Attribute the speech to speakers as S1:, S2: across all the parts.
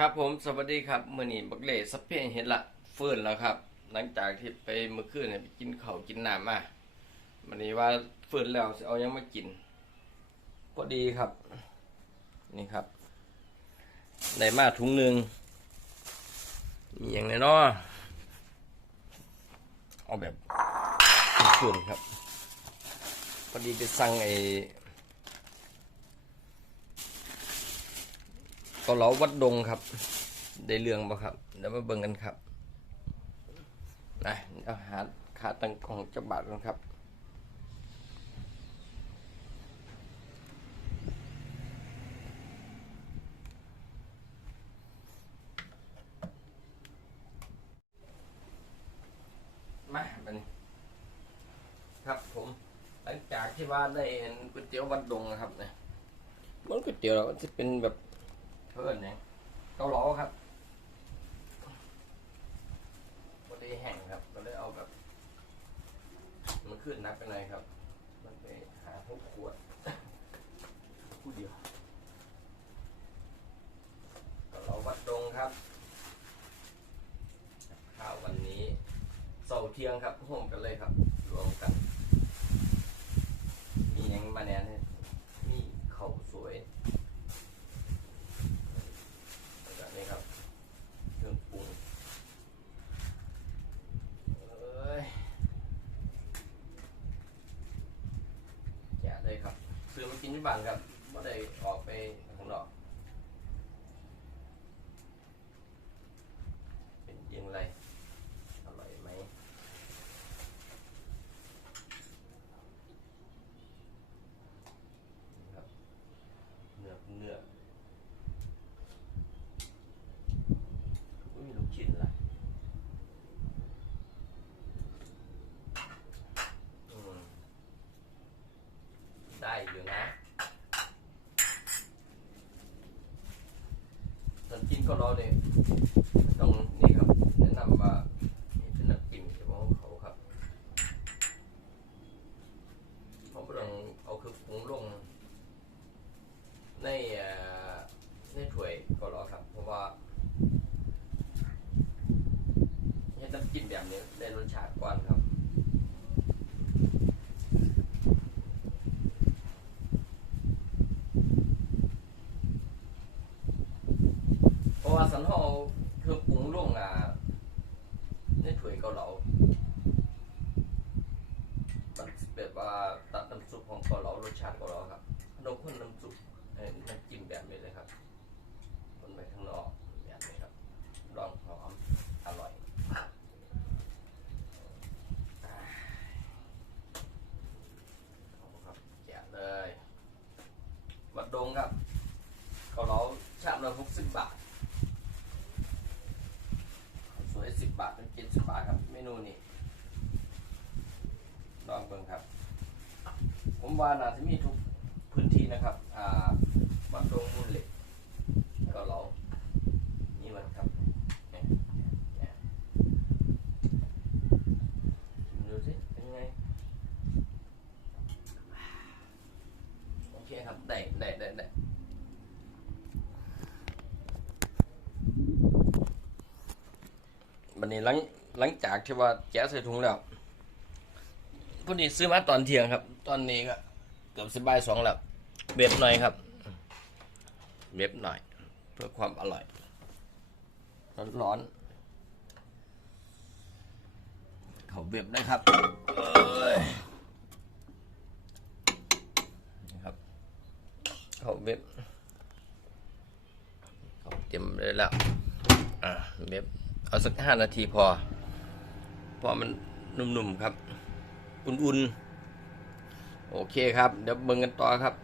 S1: ครับผมสวัสดีครับมื่อนี้บักเล่สัพเพงเห็นละฟื้นแล้วครับ หลังจากที่ไปเมื่อคืนเนี่ยไปกินเขากินน้ำมาวันนี้ว่าฟื้นแล้วเอายังมากินพอดีครับ นี่ครับได้มาถุงหนึ่งมีอย่างไรเนาะเอาแบบฟื้นครับ พอดีไปสั่งไอ้ เกาเหลาวัดดงครับ ได้เรื่องบ่ครับเดี๋ยวมาเบิ่งกันครับนะเอาหาขาตังของจับบาทกันครับมาบัดนี้ครับผมหลังจากที่ว่าได้เห็นก๋วยเตี๋ยววัดดงนะครับเนี่ยมันก๋วยเตี๋ยวเราจะเป็นแบบ เพื่อนเนี่ยเกาเหลาครับพอดีแห้งครับก็เลยเอาแบบ มันขึ้นนักเป็นไรครับ มันไปหาทุกขวดผู้เดียวเกาเหลาวัดดงครับกับข้าววันนี้เสาร์เที่ยงครับร่วมกันเลยครับ รวมกัน มีหยังมาแนนให้มีข้าวสวย แบบนี้ครับเครื่องปรุงเอ้ยแกะเลยครับ ซื้อมากิน ที่บ้านครับไม่ได้ออกไปข้างนอกเป็นอยังไรอร่อยไหมนี่ครับเนื้อเนื้ออุ้ยลูกชิ้นละอืมได้อยู่นะ ตอนกินก็รอเลยต้องนี่ครับ แนะนำว่านี่เป็นน้ำจิ้มเฉพาะของเขาครับเขาไม่ต้องเอาคือปรุงลง ในในถ้วยก็รอครับ เพราะว่าเฮ็ดน้ำจิ้มแบบนี้ได้รสชาติกว่าครับ เพราะว่า สันเฮาเอเครื่องปรุงลงอะในถ้วยเกาเหลามันแบบว่าตัดน้ำซุปของเกาเหลารสชาติเกาเหลาครับเราคนน้ำซุปเอ่อน้ำจิ้มแบบนี้เลยครับคนไปข้างนอกแบบนี้ครับลองหอมอร่อยเอาครับแกะเลยวัดดงครับเกาเหลาชามละหกสิบบาทข้าวสวยสิบบาทเป็นเจ็ดสิบบาทครับ เมนูนี้ลองเบิ่งครับ ผม ว่าน่าจะมีทุกพื้นที่นะครับ อ่าวัดดงมูลเหล็กเกาเหลานี่มันครับเนี่ยเนี่ยชิมดูสิเป็นยังไง โอเคครับ ได้ได้ได้ได้วันนี้หลังหลังจากที่ว่าแกะใส่ถุงแล้วพอดีซื้อมาตอนเที่ยงครับ ตอนนี้ก็ เกือบสิบบ่ายสองแล้วเบ็บหน่อยครับเบ็บหน่อย เพื่อความอร่อย ร้อนร้อนๆเขาเบ็บได้ครับนี่ครับ เขาเว็บเขาเตรียมเลยแล้วอ่าเว็บเอาสักห้านาทีพอ พอมันนุ่มๆครับ อุ่นๆ โอเคครับ เดี๋ยวเบิ่งกันต่อครับ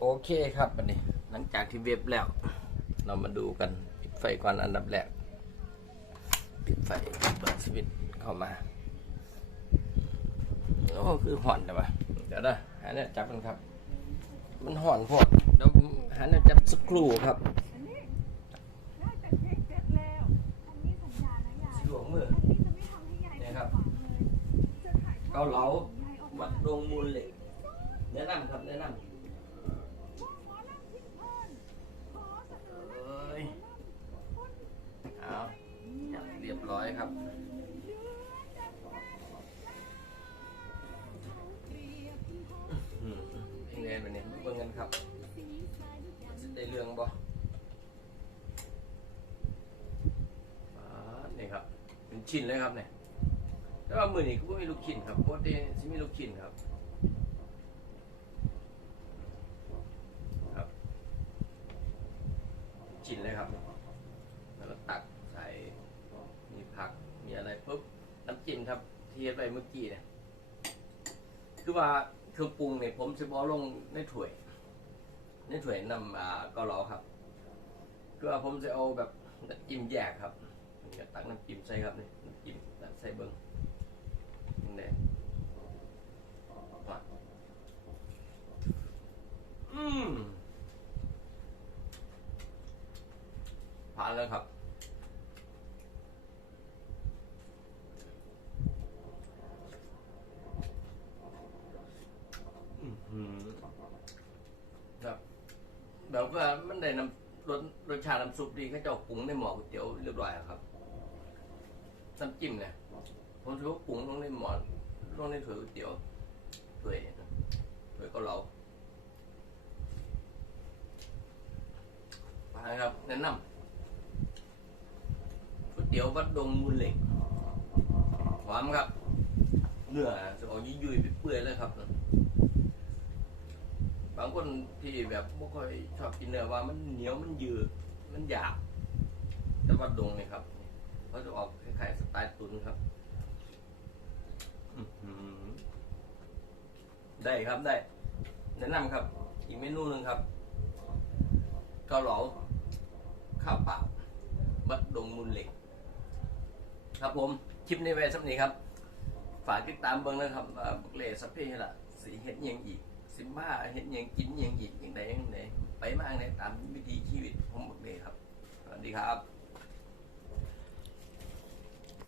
S1: โอเคครับวันนี้ หลังจากที่เว็บแล้ว เรามาดูกันปิดไฟก่อนอันดับแรกปิดไฟเปิดสวิตช์เข้ามาโอ้คือห่อนแต่ว่าเดี๋ยวนะหาเนี่ยจับมันครับ มันห่อนโพดเดี๋ยวหาเนี่ยจับสกรูครับ
S2: อันนี้ได้แต่เช็คเสร็จแล้วอันนี้สัญญานะยาย
S1: สวมมือ
S2: อันนี้จะไม่ทำให้ยาย
S1: เกาเหลา
S2: ของยายออก
S1: วัดดงมูลเหล็กแนะนำครับแนะนำ
S2: เอเสนอ
S1: เอ้ย
S2: คน
S1: เอาเรียบร้อยครับ
S2: เดือนจัดการเปรียบหอ
S1: อืมเป็นไงบันนี้เบิ่งกันครับ
S2: จันทร์
S1: ได้เรื่องบ่อ่านี่ครับ เป็นชิ้นเลยครับเนี่ย แต่ว่ามือนี้ก็บ่มีลูกชิ้นครับโปกติสิมีลูกชิ้นครับ ครับชิ้นเลยครับ แล้วก็ตักใส่มีผักมีอะไรปุ๊บน้ำจิ้มครับที่เฮ็ดไปเมื่อกี้เนี่ยคือว่าเครื่องปรุงเนี่ยผมจะบอลงในถ้วยในถ้วยนำอ่ากาเหลาครับ คือว่าผมจะเอาแบบน้ำจิ้มแยกครับก็ตักน้ำจิ้มใส่ครับนี่น้ำจิ้มใส่เบิ้ง นี่แหละมาอืมผ่านแล้วครับ อือหือแบแบบว่ามันได้น้ำรสรสชาติน้ำซุปดีเขาเจ้าปรุงในหม้อก๋วยเตี๋ยวเรียบร้อยแล้วครับน้ำจิ้มเนี่ย ผมถือว่าปรุงลงในหม้อลงในถ้วยก๋วยเตี๋ยวถ้วยถ้วยเก็เหลาไปครับแนะนำก๋วยเตี๋ยววัดดงมูลเหล็กหอมครับเนื้อจะออกยุ่ยๆเปื่อยเลยครับ บางคนที่แบบไม่ค่อยชอบกินเนื้อว่ามันเหนียวมันยืดมันหยาบแต่ว่าดงเนี่ยครับเขาจะออกคล้ายๆสไตล์ตุนครับอื้อหือ ได้ครับได้ แนะนำครับ อีกเมนูหนึ่งครับเกาเหลาข้าวเปล่าบัดดงมูลเหล็ก ครับผมคลิปนี้ไว้สักนี้ครับ ฝากติดตามเบิ้งนะครับว่าบุกเล่สัพเพละสีเห็ดยังอีกสิบ้าเห็ดยังกินยังอีกอย่างใดอย่างใดไปมากในตามวิธีชีวิตของบุกเล่ครับสวัสดีครับ